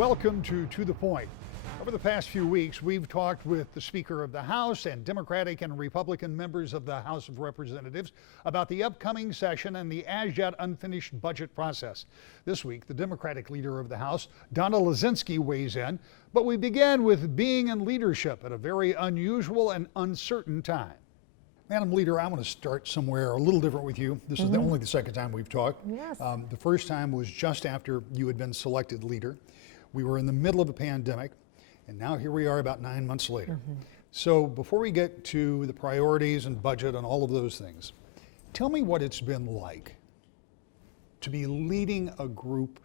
Welcome to the Point. Over the past few weeks, we've talked with the Speaker of the House and Democratic and Republican members of the House of Representatives about the upcoming session and the as yet unfinished budget process. This week, the Democratic leader of the House, Donna Lasinski, weighs in, but we begin with being in leadership at a very unusual and uncertain time. Madam Leader, I want to start somewhere a little different with you. This is only the second time we've talked. Yes. The first time was just after you had been selected leader. We were in the middle of a pandemic, and now here we are about 9 months later. So before we get to the priorities and budget and all of those things, tell me what it's been like to be leading a group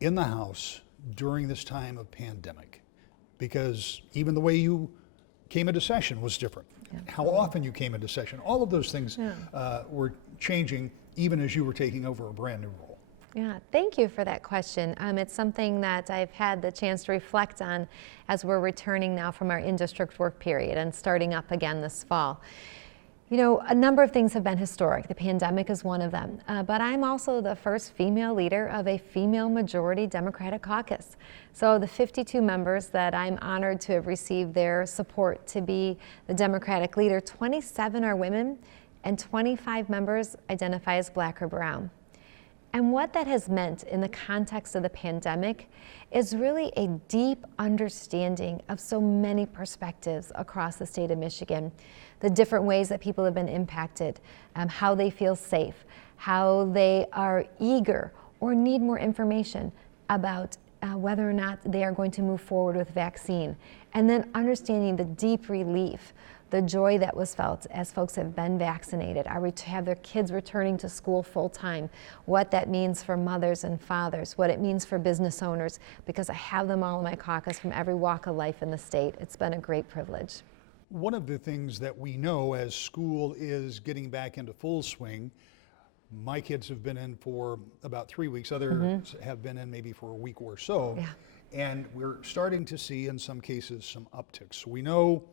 in the House during this time of pandemic, because even the way you came into session was different. How often you came into session, all of those things were changing even as you were taking over a brand new role. Yeah, thank you for that question. It's something that I've had the chance to reflect on as we're returning now from our in-district work period and starting up again this fall. You know, a number of things have been historic. The pandemic is one of them. But I'm also the first female leader of a female majority Democratic caucus. So the 52 members that I'm honored to have received their support to be the Democratic leader, 27 are women and 25 members identify as Black or brown. And what that has meant in the context of the pandemic is really a deep understanding of so many perspectives across the state of Michigan, the different ways that people have been impacted, how they feel safe, how they are eager or need more information about whether or not they are going to move forward with vaccine, and then understanding the deep relief, the joy that was felt as folks have been vaccinated, have their kids returning to school full time, what that means for mothers and fathers, what it means for business owners, because I have them all in my caucus from every walk of life in the state. It's been a great privilege. One of the things that we know as school is getting back into full swing, my kids have been in for about 3 weeks, others have been in maybe for a week or so, and we're starting to see in some cases some upticks. So we know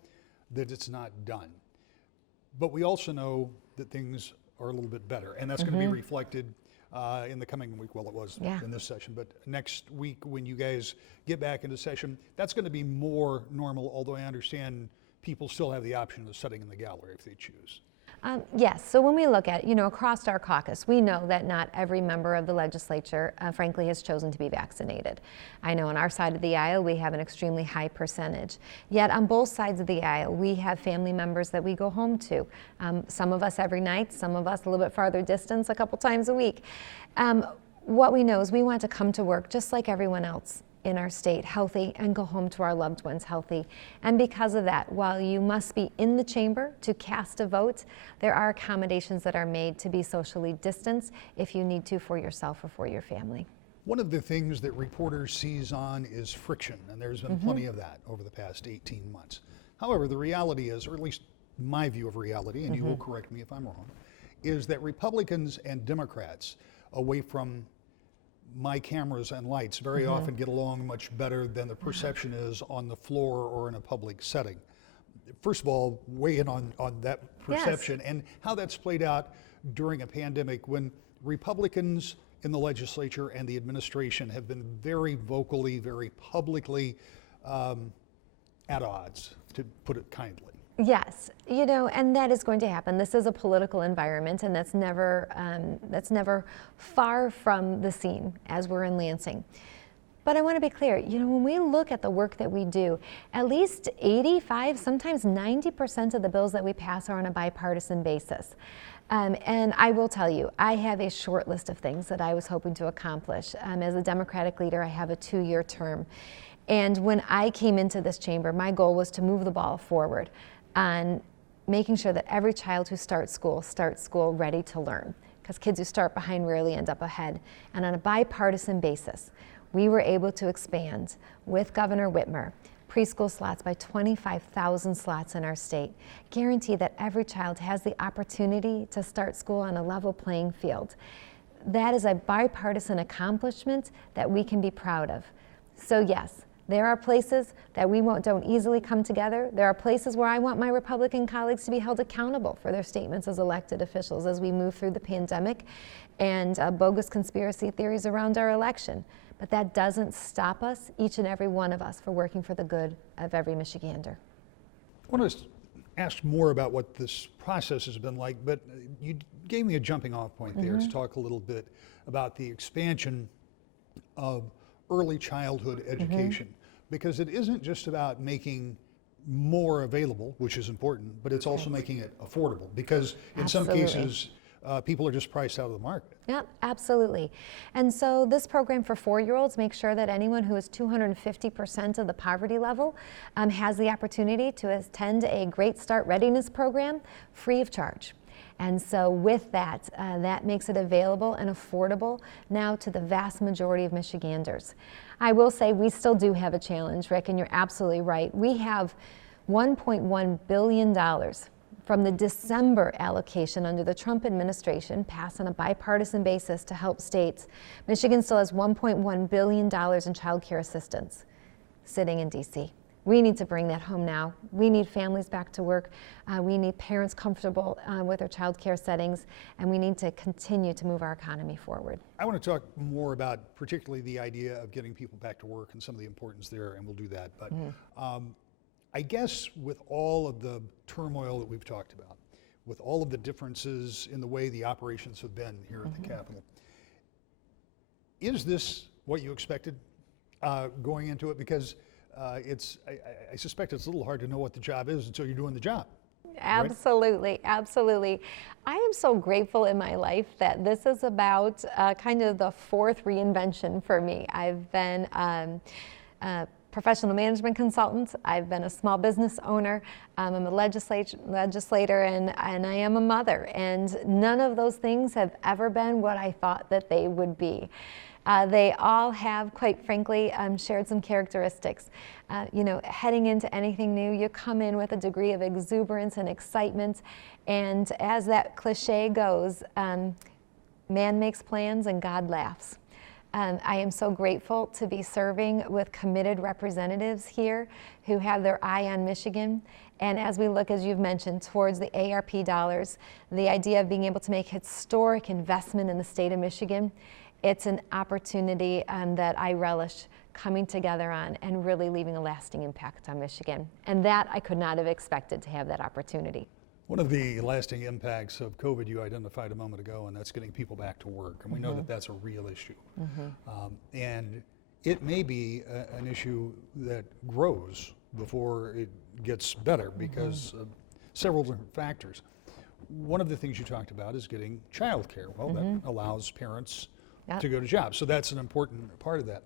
that it's not done. But we also know that things are a little bit better, and that's going to be reflected in the coming week. Well, it was in this session, but next week when you guys get back into session, that's going to be more normal, although I understand people still have the option of sitting in the gallery if they choose. Yes, so when we look at, across our caucus, we know that not every member of the legislature, frankly, has chosen to be vaccinated. I know on our side of the aisle, we have an extremely high percentage. Yet on both sides of the aisle, we have family members that we go home to. Some of us every night, some of us a little bit farther distance, a couple times a week. What we know is we want to come to work just like everyone else in our state, healthy, and go home to our loved ones healthy. And because of that, while you must be in the chamber to cast a vote, there are accommodations that are made to be socially distanced if you need to for yourself or for your family. One of the things that reporters seize on is friction, and there's been plenty of that over the past 18 months. However, the reality is, or at least my view of reality, and you will correct me if I'm wrong, is that Republicans and Democrats, away from my cameras and lights, very often get along much better than the perception is on the floor or in a public setting. First of all, weigh in on that perception and how that's played out during a pandemic when Republicans in the legislature and the administration have been very vocally, very publicly at odds, to put it kindly. Yes, and that is going to happen. This is a political environment, and that's never far from the scene as we're in Lansing. But I want to be clear, when we look at the work that we do, at least 85, sometimes 90% of the bills that we pass are on a bipartisan basis. And I will tell you, I have a short list of things that I was hoping to accomplish. As a Democratic leader, I have a 2-year term. And when I came into this chamber, my goal was to move the ball forward on making sure that every child who starts school ready to learn, because kids who start behind rarely end up ahead. And on a bipartisan basis, we were able to expand with Governor Whitmer preschool slots by 25,000 slots in our state, guarantee that every child has the opportunity to start school on a level playing field. That is a bipartisan accomplishment that we can be proud of. So yes, there are places that we don't easily come together. There are places where I want my Republican colleagues to be held accountable for their statements as elected officials as we move through the pandemic and bogus conspiracy theories around our election. but that doesn't stop us, each and every one of us, for working for the good of every Michigander. I want to ask more about what this process has been like, but you gave me a jumping off point there to talk a little bit about the expansion of early childhood education, because it isn't just about making more available, which is important, but it's also making it affordable, because in some cases people are just priced out of the market. Yep, absolutely. And so this program for 4-year-olds makes sure that anyone who is 250% of the poverty level has the opportunity to attend a Great Start Readiness program free of charge. And so with that, that makes it available and affordable now to the vast majority of Michiganders. I will say we still do have a challenge, Rick, and you're absolutely right. We have $1.1 billion from the December allocation under the Trump administration, passed on a bipartisan basis to help states. Michigan still has $1.1 billion in child care assistance sitting in DC. We need to bring that home now. We need families back to work. We need parents comfortable with their child care settings, and we need to continue to move our economy forward. I want to talk more about particularly the idea of getting people back to work and some of the importance there, and we'll do that. But I guess with all of the turmoil that we've talked about, with all of the differences in the way the operations have been here at the Capitol, is this what you expected going into it? Because I suspect it's a little hard to know what the job is until you're doing the job. Absolutely, absolutely. I am so grateful in my life that this is about kind of the fourth reinvention for me. I've been a professional management consultant. I've been a small business owner. I'm a legislator, and I am a mother. And none of those things have ever been what I thought that they would be. They all have, quite frankly, shared some characteristics. You know, heading into anything new, you come in with a degree of exuberance and excitement, and as that cliche goes, man makes plans and God laughs. I am so grateful to be serving with committed representatives here who have their eye on Michigan. And as we look, as you've mentioned, towards the ARP dollars, the idea of being able to make historic investment in the state of Michigan, it's an opportunity that I relish coming together on and really leaving a lasting impact on Michigan. And that I could not have expected to have that opportunity. One of the lasting impacts of COVID you identified a moment ago, and that's getting people back to work. And we know that that's a real issue. And it may be an issue that grows before it gets better because of several different factors. One of the things you talked about is getting child care. Well, that allows parents to go to jobs. So that's an important part of that.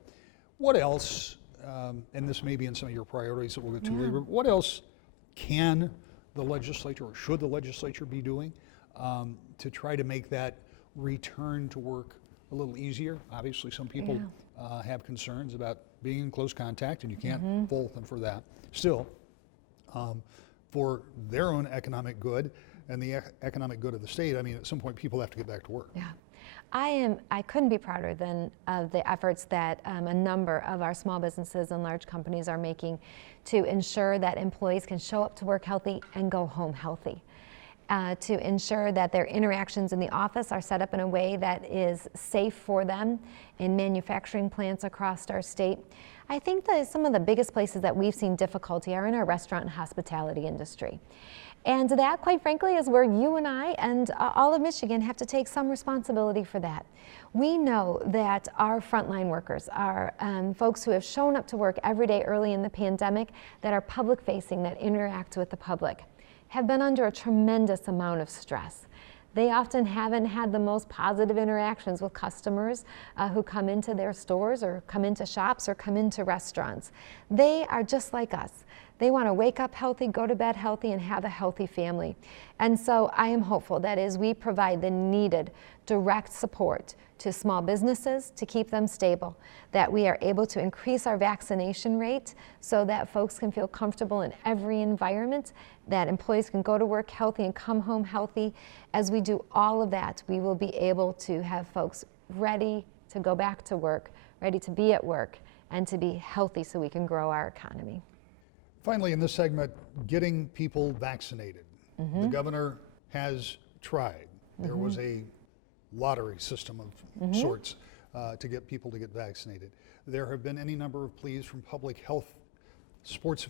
What else, and this may be in some of your priorities that we'll get to later, but what else can the legislature, or should the legislature be doing to try to make that return to work a little easier? Obviously, some people have concerns about being in close contact, and you can't fault them for that. Still, for their own economic good and the economic good of the state, I mean, at some point, people have to get back to work. Yeah. I couldn't be prouder than of the efforts that a number of our small businesses and large companies are making to ensure that employees can show up to work healthy and go home healthy. To ensure that their interactions in the office are set up in a way that is safe for them in manufacturing plants across our state. I think that some of the biggest places that we've seen difficulty are in our restaurant and hospitality industry. And that, quite frankly, is where you and I and all of Michigan have to take some responsibility for that. We know that our frontline workers, our folks who have shown up to work every day early in the pandemic, that are public facing, that interact with the public, have been under a tremendous amount of stress. They often haven't had the most positive interactions with customers who come into their stores or come into shops or come into restaurants. They are just like us. They want to wake up healthy, go to bed healthy, and have a healthy family. And so I am hopeful that as we provide the needed direct support to small businesses to keep them stable, that we are able to increase our vaccination rate so that folks can feel comfortable in every environment, that employees can go to work healthy and come home healthy. As we do all of that, we will be able to have folks ready to go back to work, ready to be at work, and to be healthy so we can grow our economy. Finally, in this segment, getting people vaccinated. The governor has tried. There was a lottery system of sorts to get people to get vaccinated. There have been any number of pleas from public health, sports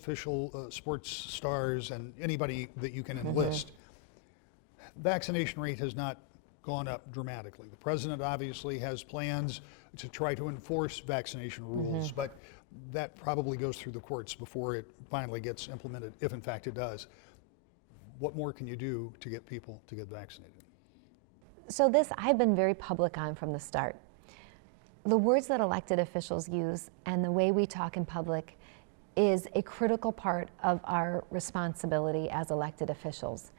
stars, and anybody that you can enlist. Vaccination rate has not gone up dramatically. The president obviously has plans to try to enforce vaccination rules, but that probably goes through the courts before it finally gets implemented, if in fact it does. What more can you do to get people to get vaccinated? So this I've been very public on from the start. The words that elected officials use and the way we talk in public is a critical part of our responsibility as elected officials.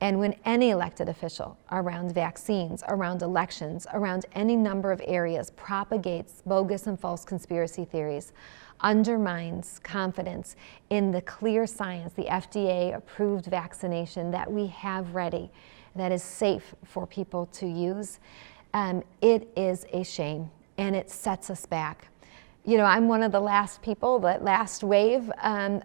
And when any elected official around vaccines, around elections, around any number of areas propagates bogus and false conspiracy theories, undermines confidence in the clear science, the FDA-approved vaccination that we have ready, that is safe for people to use, it is a shame, and it sets us back. You know, I'm one of the last people, that last wave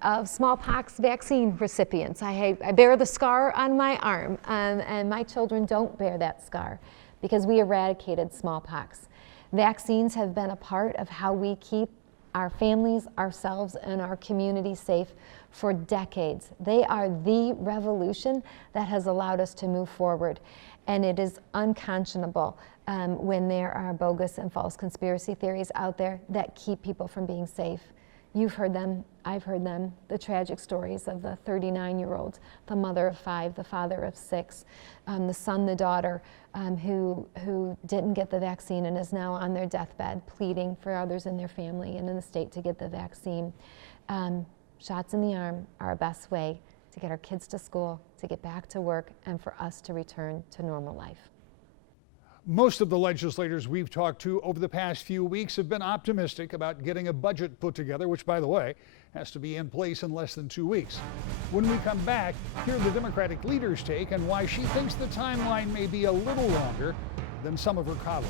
of smallpox vaccine recipients. I bear the scar on my arm, and my children don't bear that scar because we eradicated smallpox. Vaccines have been a part of how we keep our families, ourselves, and our community safe for decades. They are the revolution that has allowed us to move forward, and it is unconscionable when there are bogus and false conspiracy theories out there that keep people from being safe. You've heard them, I've heard them, the tragic stories of the 39-year-old, the mother of 5, the father of 6, the son, the daughter, who didn't get the vaccine and is now on their deathbed pleading for others in their family and in the state to get the vaccine. Shots in the arm are our best way to get our kids to school, to get back to work, and for us to return to normal life. Most of the legislators we've talked to over the past few weeks have been optimistic about getting a budget put together, which, by the way, has to be in place in less than 2 weeks. When we come back, hear the Democratic leader's take and why she thinks the timeline may be a little longer than some of her colleagues.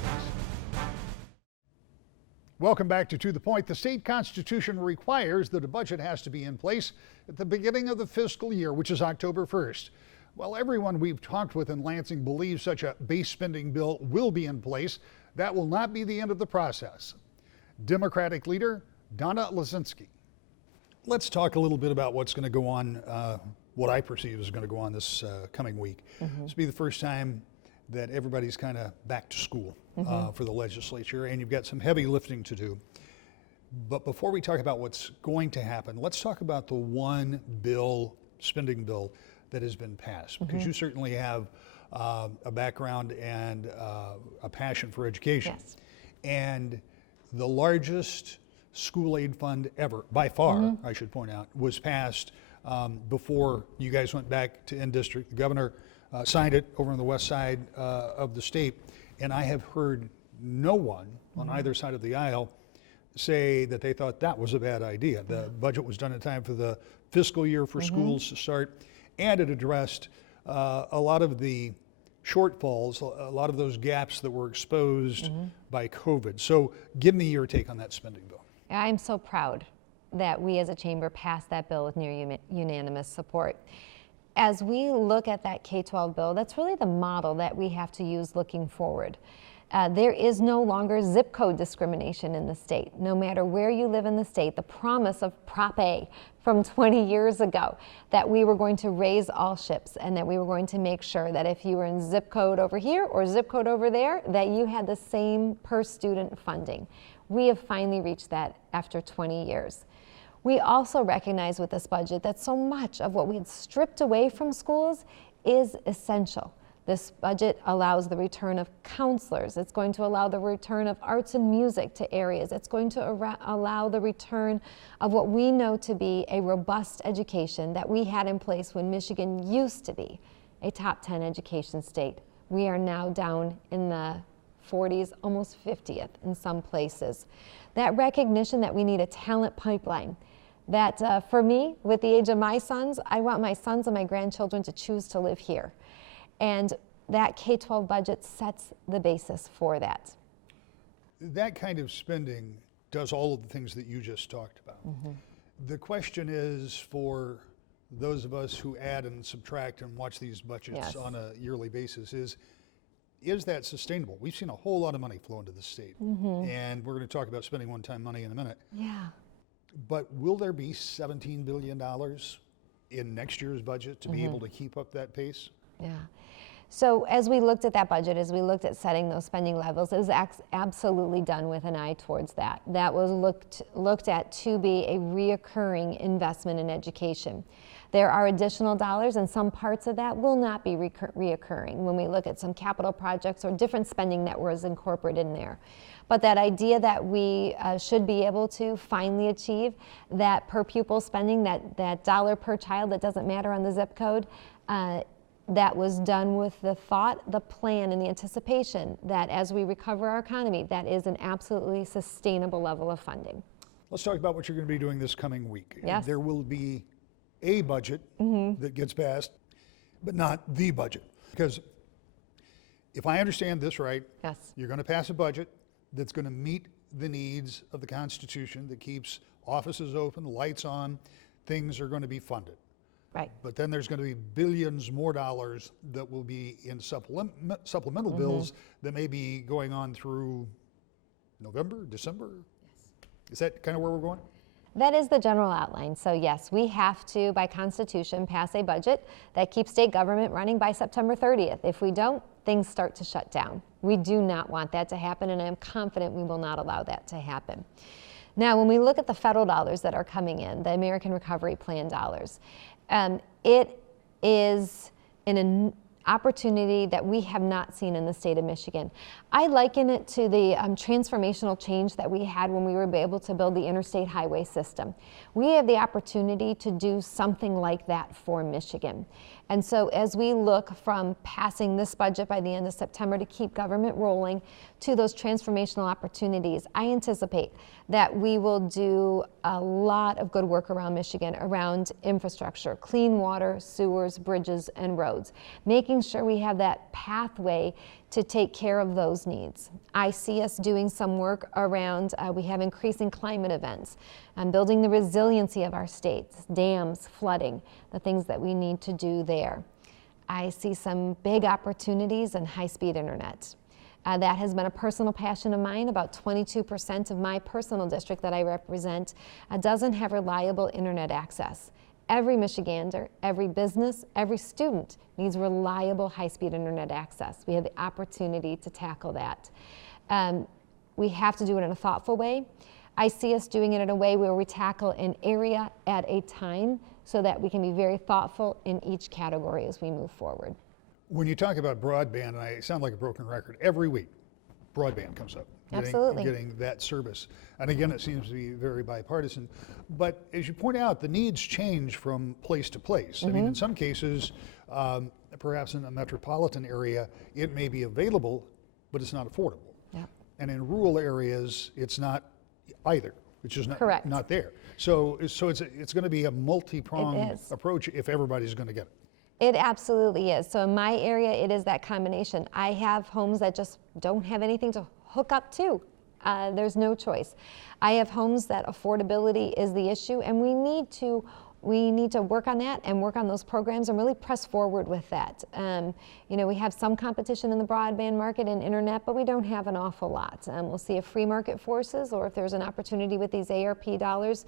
Welcome back to the Point. The state constitution requires that a budget has to be in place at the beginning of the fiscal year, which is October 1st. While everyone we've talked with in Lansing believes such a base spending bill will be in place, that will not be the end of the process. Democratic leader Donna Lasinski. Let's talk a little bit about what's going to go on, what I perceive is going to go on this coming week. This will be the first time that everybody's kind of back to school for the legislature, and you've got some heavy lifting to do. But before we talk about what's going to happen, let's talk about the one spending bill that has been passed, because you certainly have a background and a passion for education. Yes. And the largest school aid fund ever, by far, I should point out, was passed before you guys went back to in-district. The governor signed it over on the west side of the state, and I have heard no one on either side of the aisle say that they thought that was a bad idea. The budget was done in time for the fiscal year for schools to start, and it addressed a lot of the shortfalls, a lot of those gaps that were exposed by COVID. So give me your take on that spending bill. I'm so proud that we as a chamber passed that bill with near unanimous support. As we look at that K-12 bill, that's really the model that we have to use looking forward. There is no longer zip code discrimination in the state. No matter where you live in the state, the promise of Prop A from 20 years ago, that we were going to raise all ships and that we were going to make sure that if you were in zip code over here or zip code over there, that you had the same per student funding. We have finally reached that after 20 years. We also recognize with this budget that so much of what we had stripped away from schools is essential. This budget allows the return of counselors. It's going to allow the return of arts and music to areas. It's going to allow the return of what we know to be a robust education that we had in place when Michigan used to be a top 10 education state. We are now down in the 40s, almost 50th in some places. That recognition that we need a talent pipeline, that for me, with the age of my sons, I want my sons and my grandchildren to choose to live here. And that K-12 budget sets the basis for that. That kind of spending does all of the things that you just talked about. The question is, for those of us who add and subtract and watch these budgets on a yearly basis, is is that sustainable? We've seen a whole lot of money flow into the state, and we're going to talk about spending one-time money in a minute. Yeah. But will there be $17 billion in next year's budget to be able to keep up that pace? Yeah. So as we looked at that budget, as we looked at setting those spending levels, it was absolutely done with an eye towards that. That was looked at to be a reoccurring investment in education. There are additional dollars, and some parts of that will not be reoccurring when we look at some capital projects or different spending that was incorporated in there. But that idea that we should be able to finally achieve that per pupil spending, that dollar per child, that doesn't matter on the zip code, that was done with the thought, the plan, and the anticipation that as we recover our economy, that is an absolutely sustainable level of funding. Let's talk about what you're going to be doing this coming week. Yes. There will be a budget that gets passed, but not the budget. Because if I understand this right, Yes. you're going to pass a budget that's going to meet the needs of the Constitution, that keeps offices open, lights on, things are going to be funded. Right. But then there's going to be billions more dollars that will be in supplemental bills that may be going on through November, December? Yes. Is that kind of where we're going? That is the general outline. So yes, we have to, by Constitution, pass a budget that keeps state government running by September 30th. If we don't, things start to shut down. We do not want that to happen, and I'm confident we will not allow that to happen. Now, when we look at the federal dollars that are coming in, the American Recovery Plan dollars, it is an opportunity that we have not seen in the state of Michigan. I liken it to the transformational change that we had when we were able to build the interstate highway system. We have the opportunity to do something like that for Michigan. And so as we look from passing this budget by the end of September to keep government rolling to those transformational opportunities, I anticipate that we will do a lot of good work around Michigan around infrastructure, clean water, sewers, bridges, and roads, making sure we have that pathway to take care of those needs. I see us doing some work around, we have increasing climate events, building the resiliency of our states, dams, flooding, the things that we need to do there. I see some big opportunities in high-speed internet. That has been a personal passion of mine. About 22% of my personal district that I represent doesn't have reliable internet access. Every Michigander, every business, every student needs reliable high-speed internet access. We have the opportunity to tackle that. We have to do it in a thoughtful way. I see us doing it in a way where we tackle an area at a time so that we can be very thoughtful in each category as we move forward. When you talk about broadband, and I sound like a broken record, every week broadband comes up. Absolutely. Getting that service. And again, it seems to be very bipartisan. But as you point out, the needs change from place to place. I mean, in some cases, perhaps in a metropolitan area, it may be available, but it's not affordable. Yep. And in rural areas, it's not either. It's just not there. So it's going to be a multi-pronged approach if everybody's going to get it. It absolutely is. So in my area, it is that combination. I have homes that just don't have anything to hook up to. There's no choice. I have homes that affordability is the issue, and we need to work on that and work on those programs and really press forward with that. You know, we have some competition in the broadband market and internet, but we don't have an awful lot. We'll see if free market forces or if there's an opportunity with these ARP dollars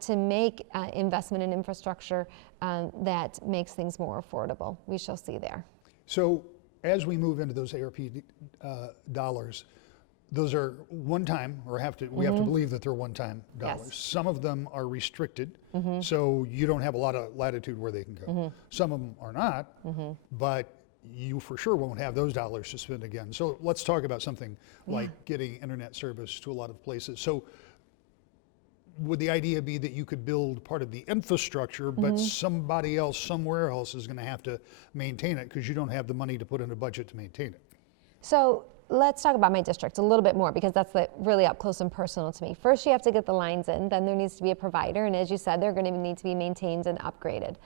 to make investment in infrastructure that makes things more affordable. We shall see there. So as we move into those ARP dollars, those are one-time, or we have to believe that they're one-time dollars. Yes. Some of them are restricted, so you don't have a lot of latitude where they can go. Some of them are not, but you for sure won't have those dollars to spend again. So let's talk about something like getting internet service to a lot of places. So would the idea be that you could build part of the infrastructure, but somebody else somewhere else is going to have to maintain it because you don't have the money to put in a budget to maintain it? So let's talk about my district a little bit more, because that's really up close and personal to me. First, you have to get the lines in, then there needs to be a provider, and as you said, they're going to need to be maintained and upgraded.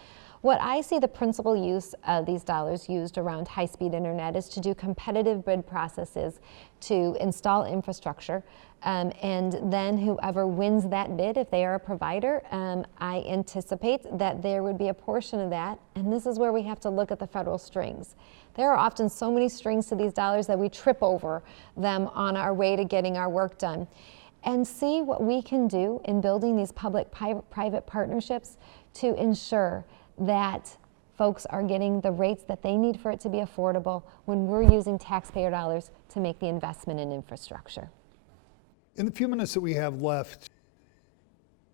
What I see the principal use of these dollars used around high-speed internet is to do competitive bid processes to install infrastructure, and then whoever wins that bid, if they are a provider, I anticipate that there would be a portion of that, and this is where we have to look at the federal strings. There are often so many strings to these dollars that we trip over them on our way to getting our work done. And see what we can do in building these public-private partnerships to ensure that folks are getting the rates that they need for it to be affordable when we're using taxpayer dollars to make the investment in infrastructure. In the few minutes that we have left,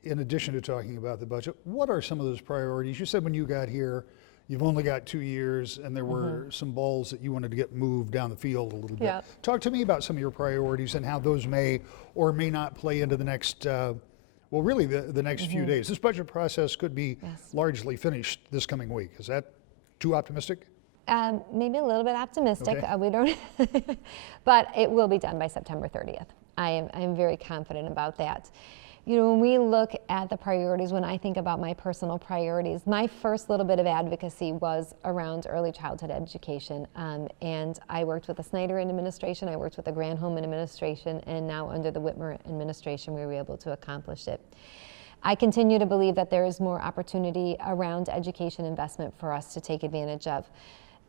in addition to talking about the budget, what are some of those priorities? You said when you got here, you've only got 2 years, and there were some balls that you wanted to get moved down the field a little bit. Yep. Talk to me about some of your priorities and how those may or may not play into the next, well, really the next few days. This budget process could be largely finished this coming week. Is that too optimistic? Maybe a little bit optimistic. Okay. We don't, but it will be done by September 30th. I'm very confident about that. You know, when we look at the priorities, when I think about my personal priorities, my first little bit of advocacy was around early childhood education. And I worked with the Snyder administration, I worked with the Granholm administration, and now under the Whitmer administration, we were able to accomplish it. I continue to believe that there is more opportunity around education investment for us to take advantage of.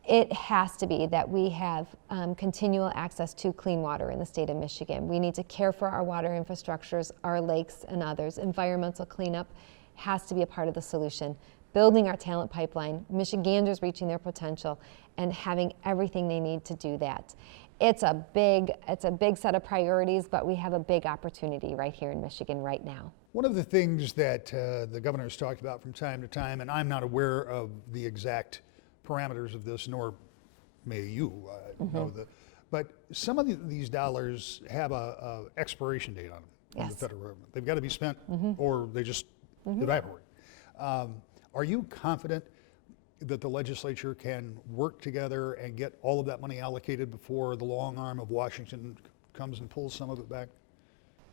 It has to be that we have continual access to clean water in the state of Michigan. We need to care for our water infrastructures, our lakes and others. Environmental cleanup has to be a part of the solution. Building our talent pipeline, Michiganders reaching their potential, and having everything they need to do that. It's a big set of priorities, but we have a big opportunity right here in Michigan right now. One of the things that the governor's talked about from time to time, and I'm not aware of the exact parameters of this, nor may you know but some of these dollars have a expiration date on them in the federal government. They've got to be spent or they just evaporate. Are you confident that the legislature can work together and get all of that money allocated before the long arm of Washington comes and pulls some of it back?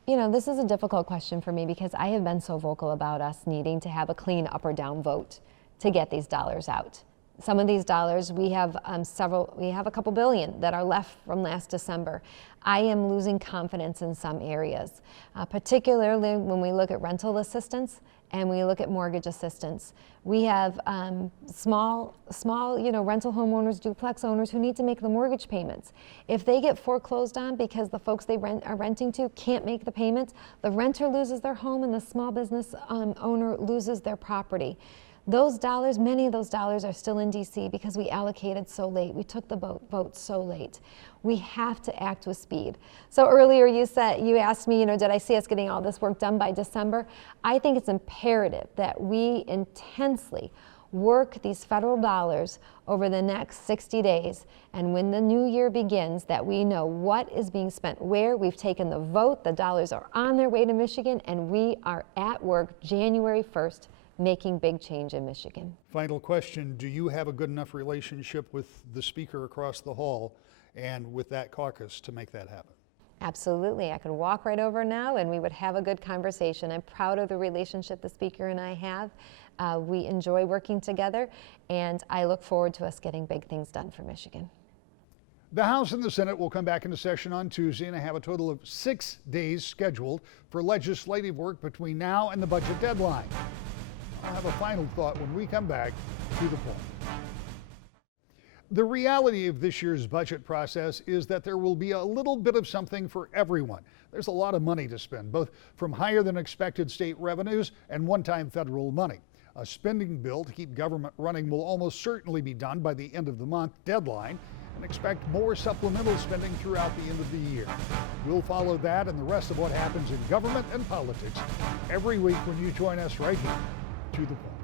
You know, this is a difficult question for me because I have been so vocal about us needing to have a clean up or down vote to get these dollars out. Some of these dollars, we have a couple billion that are left from last December. I am losing confidence in some areas, particularly when we look at rental assistance and we look at mortgage assistance. We have small, rental homeowners, duplex owners who need to make the mortgage payments. If they get foreclosed on because the folks they are renting to can't make the payments, the renter loses their home and the small business owner loses their property. Those dollars, many of those dollars are still in DC because we allocated so late. We took the vote so late. We have to act with speed. So earlier you asked me, did I see us getting all this work done by December? I think it's imperative that we intensely work these federal dollars over the next 60 days. And when the new year begins, that we know what is being spent where. We've taken the vote, the dollars are on their way to Michigan, and we are at work January 1st. Making big change in Michigan. Final question, do you have a good enough relationship with the speaker across the hall and with that caucus to make that happen? Absolutely. I could walk right over now and we would have a good conversation. I'm proud of the relationship the speaker and I have. We enjoy working together, and I look forward to us getting big things done for Michigan. The House and the Senate will come back into session on Tuesday and have a total of 6 days scheduled for legislative work between now and the budget deadline. I'll have a final thought when we come back to the point. The reality of this year's budget process is that there will be a little bit of something for everyone. There's a lot of money to spend, both from higher than expected state revenues and one-time federal money. A spending bill to keep government running will almost certainly be done by the end of the month deadline, and expect more supplemental spending throughout the end of the year. We'll follow that and the rest of what happens in government and politics every week when you join us right here to the point.